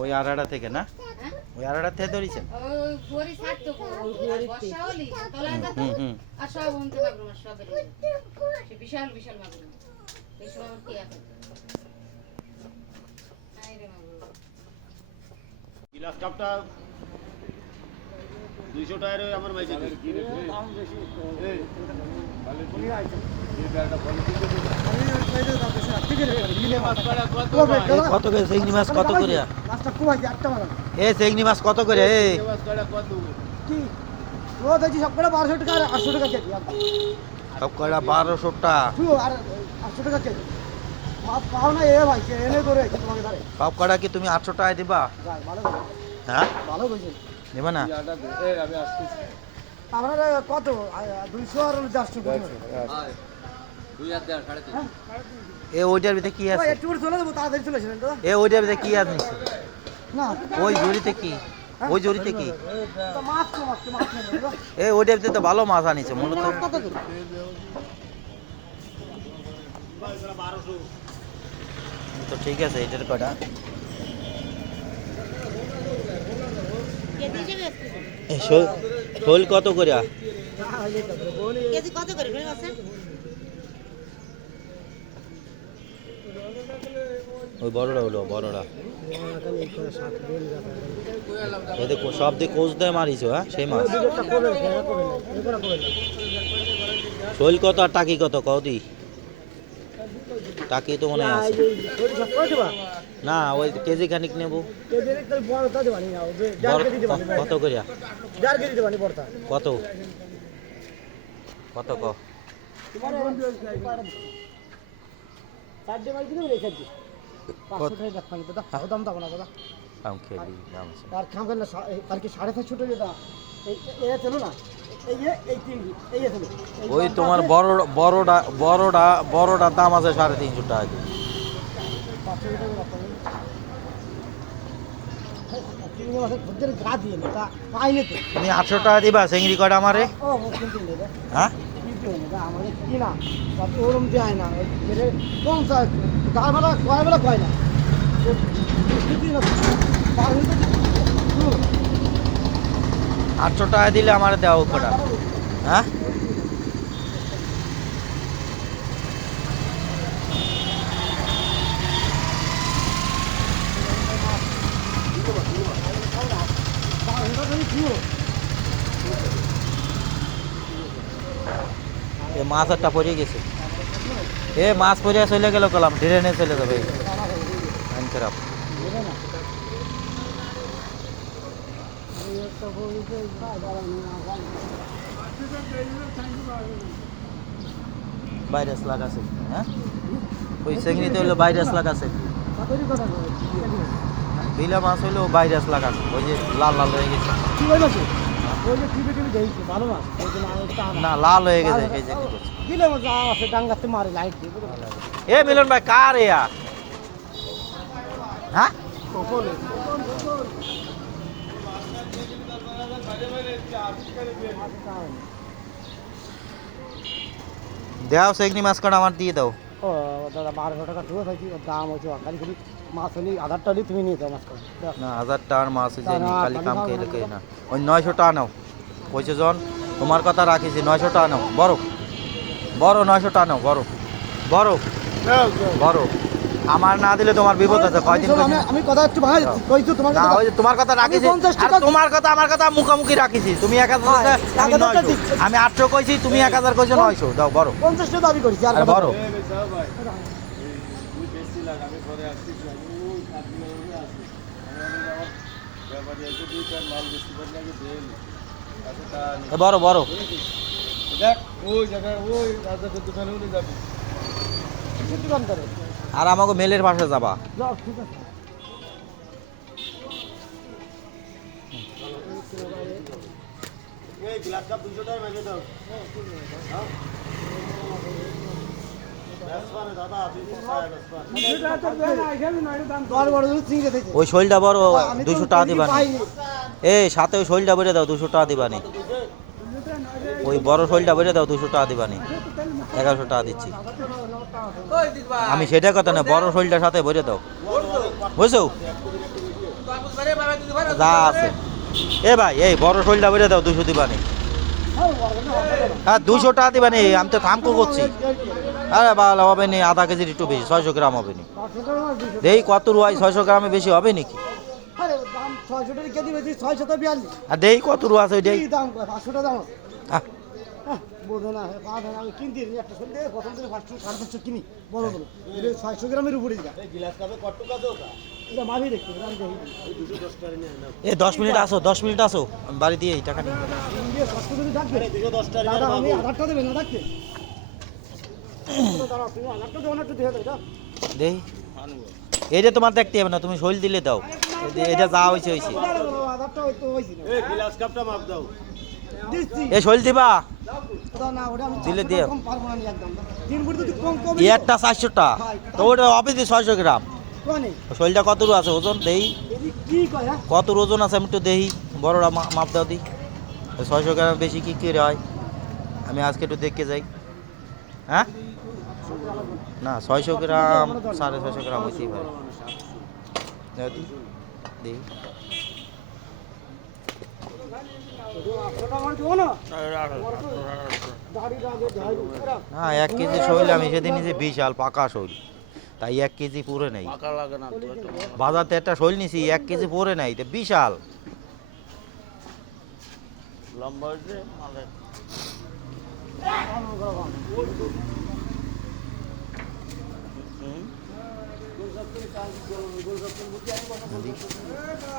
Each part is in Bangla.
ওই আড়াটা থেকে না, ওই আড়াটা থেকে ধরেছেন। বিশাল বিশাল মাগুর গ্লাস কাপটা 200 টাকার আমার মাইকে কত করে চিংড়ি মাছ কত করে? এ চিংড়ি মাছ কত করে? সব কটা 1200 টাকা আর 800 টাকা কেজি। সব কয়টা 1200 টাকা আর 800 টাকা কেজি। মাছ পাও না এ ভাই, এনে করে তোমাকে ধরে। সব কয়টা কি তুমি 800 টাকায় দিবা? ভালো হ্যাঁ ভালো কইছেন। দিবা না? আপনারা কত 200 আর 400 করে? 2 আর 3.5। এ ওইটার ভিতরে কি আছে? একটু চলে যাবো, তাড়াতাড়ি চলে আসবেন তো। এ ওইটার ভিতরে কি আছে? না ওই জড়িতে কি? ওই জড়িতে কি? তো মাছ নেই। এ ওইটার ভিতরে তো ভালো মাছ আনিছে মূলত। কত করে? তো ঠিক আছে, এটার কটা শোল কত করে? কেজি কত করে আছে? ওই বড়টা হলো বড়টা। এতে সব দিয়ে কোচ দিয়ে মারিছো? হ্যাঁ সেই মাছ। শোল কত আর টাকি কত কদি? টাকি তো মনে হয় আছে না, ওই কেজি খানিক নেবো। কত করে? কত কত ক? ওই তোমার বড়টার দাম আছে 350 টাকা কেজি। তুমি 800 টাকা দিবা চিংড়ি কয়টা আমারে? হ্যাঁ ওরম দেয় না, গাড়বেলা কয়বেলা কয় না। 800 টাকা দিলে আমার দেওয়া কটা? হ্যাঁ এ মাছ একটা পড়ে গেছে। এ মাছ পড়ে চলে গেল, কলাম ড্রেনে চলে যাবে। আইন খারাপ। ভাইরাস লাগাছে। হ্যাঁ ওই চিংড়িতে হইলো ভাইরাস লাগাছে। বিলা মাছ হইলো ভাইরাস লাগাছে, ওই যে লাল লাল হয়ে গেছে। না লাল হয়ে গেছে সেই যে। এ মিলন ভাই কার এয়া? হ্যাঁ দাও চিংড়ি মাছ কটা আমার দিয়ে দাও। ও দাদা 1200 টাকা টুকরো খাইছি, দাম হচ্ছে খালি খালি মাছ হলে 1000 টাকা তুমি নিয়ে যাও মাছ। না 1000 টাকার মাছ যে খালি কাম খেলে কে না। ওই 900 টাকা নাও। কইছে জন তোমার কথা রাখিছি, 900 টাকা নাও। বড় বড় 900 টাকা নাও। বড় বড় বড় আমার না দিলে তোমার বিপদ আছে। কয়দিন আমি কথা একটু ভাই কইছো তোমার কথা। ওই যে তোমার কথা রাখিছি, আর তোমার কথা আমার কথা মুখামুখি রাখিছি। তুমি 1000 আমি 900, আমি 800 কইছি, তুমি 1000 কইছো 900 দাও। বড় 50 টাকা দাবি করিছি আর বড়। বড় বড় দেখ ওই জায়গায় ওই রাজাদের দোকানে উনি যাবে। দোকান করে আর আমাকে মেলের পাশে যাবা। যাও ঠিক আছে। এই গ্লাস কাপ 200 টাকা মেজে দাও। হ্যাঁ বেসবানে দাদা 200 ওই শৈলটা বড় 200 টাকা দিবা। এই সাথে ওই শৈলটা বেড়ে দাও, 200 টাকা দিবা নি। ওই বড় শোলটা বেড়ে দাও, 200 টাকা দিবানি, 1100 টাকা দিচ্ছি আমি, সেটা কথা না, বড় শোলটার সাথে বেড়ে দাও, বুঝছো যা আছে। এ ভাই এই বড় শোলটা বেড়ে দাও, 200 দিবানি, হ্যাঁ 200 টাকা দিবানি, আমি তো থামকো করছি। আরে ভালো হবে নি, আধা কেজির একটু বেশি, 600 গ্রাম হবে নি, দেখি কত রুয়াই, 600 গ্রামে বেশি হবে নাকি? আরে দাম 600 টাকা কেজি বেশি, 642। আর দেখি কত রুয়া আছে ওইটাই। কি দাম 500 টাকা দাম আছে। আহ, বোঝো না, আমি কিনতে একটা শুনতে প্রথম থেকে 500 550 কিনি বড় বড়, এটা 600 গ্রামের উপরে দিকা। এটা মাভি দেখতে দাম দেখি। এ 10 মিনিট আসো, 10 মিনিট আসো, আমি বাড়ি দিয়ে এই টাকা নিই। ইন্ডিয়া 600 যদি ডাকবে 210 টাকা দাদা, আমি 1000 টাকা দেবেন না ডাকতে। দাদা তুমি 1000 টাকা দেওয়া না, একটু দিয়ে দাও এটা। দেখি এইটা তোমার দেখতে হবে না, তুমি শৈল দিলে দাও, এটা যা হয়েছে হয়েছে। 1000 টাকা হয়তো হইছে না। এই গ্লাস কাপটা মাপ দাও। দিচ্ছি। এ শৈল দিবা, দাদা না ওটা আমি দিলে 400 দিও। টাকা কম পারবো না নি একদম। 3 ফুট যদি কম কম একটা 400 টাকা, তো ওটা হবে 600 গ্রাম। কোনে শৈলটা কত রু আছে ওজন দেই, এদি কি কয় হ্যাঁ? কত ওজন আছে আমি একটু দেখি, বড়রা মাপ দাও দি, 600 গ্রাম বেশি কি কি হয়, আমি আজকে একটু দেখতে যাই। হ্যাঁ না 600 গ্রাম 650 গ্রাম হইতেই পারে, দাও দি, দেখি। 800 টাকা আমার দিও না। দাড়ি রাগে ঝাড়ু করা। না 1 কেজি শৈল আমি সেদিন নিয়েছি, বিশাল পাকা শৈল, তাই 1 কেজি পুরে নেই, বাজারতে একটা শৈল নিছি 1 কেজি পুরে নাই, তো বিশাল লম্বা হয়েছে মালে।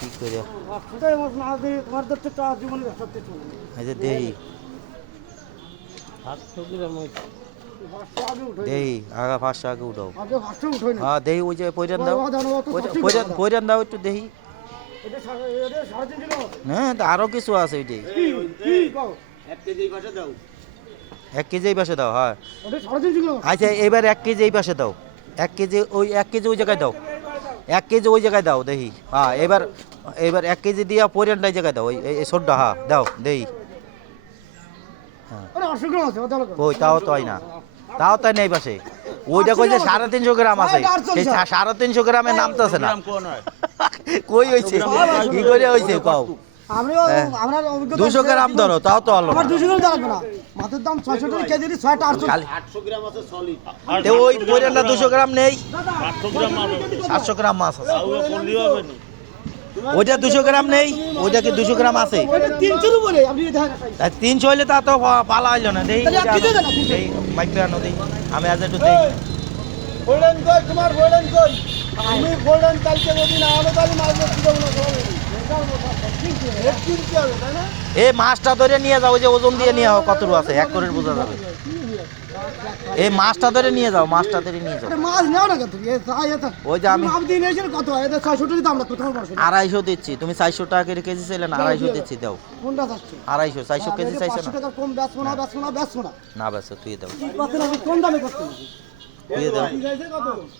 কি করে, 800 টাকা আমার না দিয়ে তোমার দেখতে টা জীবনে সত্যি চলে। এই যে দেহি 800 গ্রাম হয়েছে। 500 আগে উঠে। দেহি আগা 500 আগে উঠাও, আগে 500 উঠে না। হ্যাঁ দেহি ওই যে পয়রান দাও, পয়রান দাও একটু দেহি, এটা 3.5 কিলো। হ্যাঁ তো আরো কিছু আছে ওইটাই, কি কও? 1 কেজি এই পাশে দাও। 1 কেজি এই পাশে দাও, হ্যাঁ ওটা 3.5 কিলো। আচ্ছা এবার 1 কেজি এই পাশে দাও, 1 কেজি ওই 1 কেজি ওই জায়গায় দাও, 1 কেজি ওই জায়গায় দাও দেহি, হ্যাঁ এবার 1 কেজি দিয়া পয়রানটা এই জায়গায় দাও, এই সোডা, হ্যাঁ দাও দেহি, হ্যাঁ আরে 800 গ্রাম আছে ওটা লোক। ওই তাও তো হয় না, তাও তাই নেই পাশে, ওইটা কইছে 350 গ্রাম আছে, সেই 350 গ্রামের নামতেছে না, কোন হয়? কই হইছে কি করে হইছে কও, আমরাও আমরা অভিজ্ঞতা 200 গ্রাম ধরো, তাও তো হলো আমার না। 200 গ্রাম লাগবে না। মাছের দাম 600 টাকা কেজি, 6টা 800। খালি 800 গ্রাম আছে সলিড। তে ওই পয়রানটা 200 গ্রাম নেই, 800 গ্রাম মাছ হবে। 700 গ্রাম মাছ আছে, তাও করলি হবে না। ওইটা 200 গ্রাম নেই, ওইটা কি 200 গ্রাম আছে, ওটা 300 এর উপরে আপনি দেখেন। তাই 300 হইলে তা তো পালা হইলো না, দেই তাহলে আপনি দেন না, 300 এই মাইকটা আনো দেই, আমি আজ একটু দেই, গোল্ডেন কই তোমার গোল্ডেন কই? আমি গোল্ডেন কালকে যদি না আনো তাহলে মাছ ধরতে যাবো না সবাই। এক কিনতে হবে তাই না? এই মাছটা ধরে নিয়ে যাও, ওই যে ওজন দিয়ে নিয়ে কত রু আছে 1 করে বোঝা যাবে, এই মাছটা ধরে নিয়ে যাও, মাছটা ধরে নিয়ে যাও, আরে মাছ নাও না কত এ তাই এটা ওই যে আমি মাপ দিয়ে নিয়েছেন কত হয়? এটা 600 টাকা দাম লাগবে তোমার মাছ। 250 দিচ্ছি, তুমি 400 টাকা করে কেজি চাইলে না, 250 দিচ্ছি দাও, কোনটা চাচ্ছেন? 250 400 কেজি চাইছো 500 না, টাকা কম বেচবো না, বেচবো না, বেচবো না। না ব্যাস তুই দাও, কত না কোন দামে করতে হবে? তুই দাও,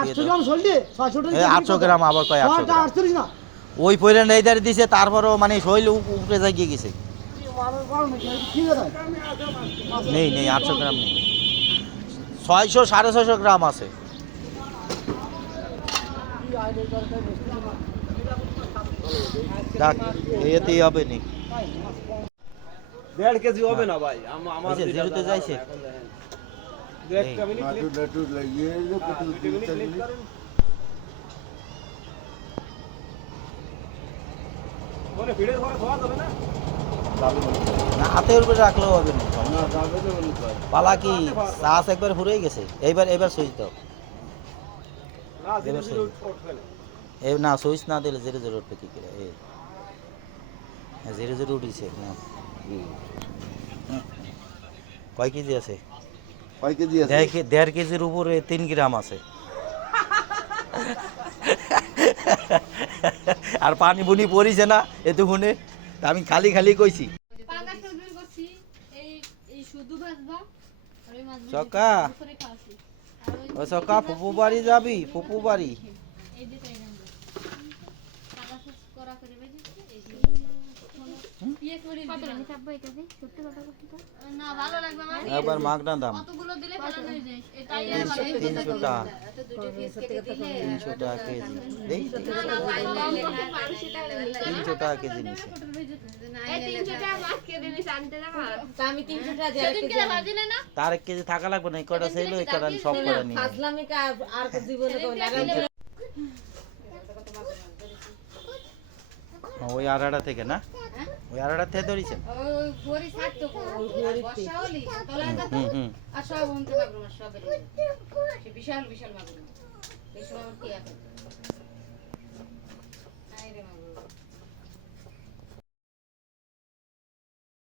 800 গ্রাম সল্লি 600 টাকা। এই 800 গ্রাম আবার কয় 800 গ্রাম, 38 না। ওই পয়রান এই ধারে দিছে, তারপরও মানে শৈল উপরে যাই গিয়ে গেছে, কি দাদা? নেই নেই 800 গ্রাম নেই, 600 650 গ্রাম আছে, দেখ এতেই হবে নি, 1.5 কেজি হবে না ভাই। আমার ওই যে জিরোতে যাইছে, একটা মিনিট মানে ভিড়ের ঘরে খাওয়া যাবে না? না হাতের উপরে রাখলেও হবে না, না যাবে না বলি ভাই। পালা কি চাষ একবার ফুরেই গেছে, এইবার সুইচ দাও, না ধীরে ধীরে উঠবে না। এই না সুইচ না দিলে ধীরে ধীরে উঠবে কি করে, এই হ্যাঁ ধীরে ধীরে উঠিছে না, কয় কেজি আছে, কয় কেজি আছে? 1.5 কেজির উপরে 3 গ্রাম আছে, আর পানি বুনি পড়িছে না এতক্ষণে, তা আমি খালি খালি কইছি পাঙ্গাস মাছ বের করছি, এই শুধু ভাজবা আর ওই মাছগুলো সকা করে খাওয়াছি। আর ওই ও সকা ফুপু বাড়ি যাবি, ফুপু বাড়ি এই যে তাই রান্না পাঙ্গাস মাছ করা করে ভেজেছি, এই যে পিএস মরিচ কত দিলাম। আমি চাপবো এই কেজি সত্যি কথা বলতে তো না ভালো লাগবে আমার একবার মাগনা দাম কতগুলো দিলে ফেলানো হয়ে যায় এটাই আর ভালো 300 টাকা 300 টাকা কেজি দেই 300 টাকা কেজি নিছে এই 300 টাকা মাছ কে দিলিস আনতে যাবো তা আমি 300 টাকা দিয়ে সেদিন কিনা ভাজিলে না তার 1 কেজি থাকা লাগবে না এই কটা ছিল এই কটা আমি সব করে নিয়ে ফাজলামি কা আর জীবনে কোন ওই আড়াটা থেকে না ওই আড়াটা থেকে ধরেছেন ওই ভরি ছাড়তো বর্ষা হলি তলা হুম আর সব উনতে মাগুর মাছ সব বিশাল বিশাল মাগুর এই সময় কি আছে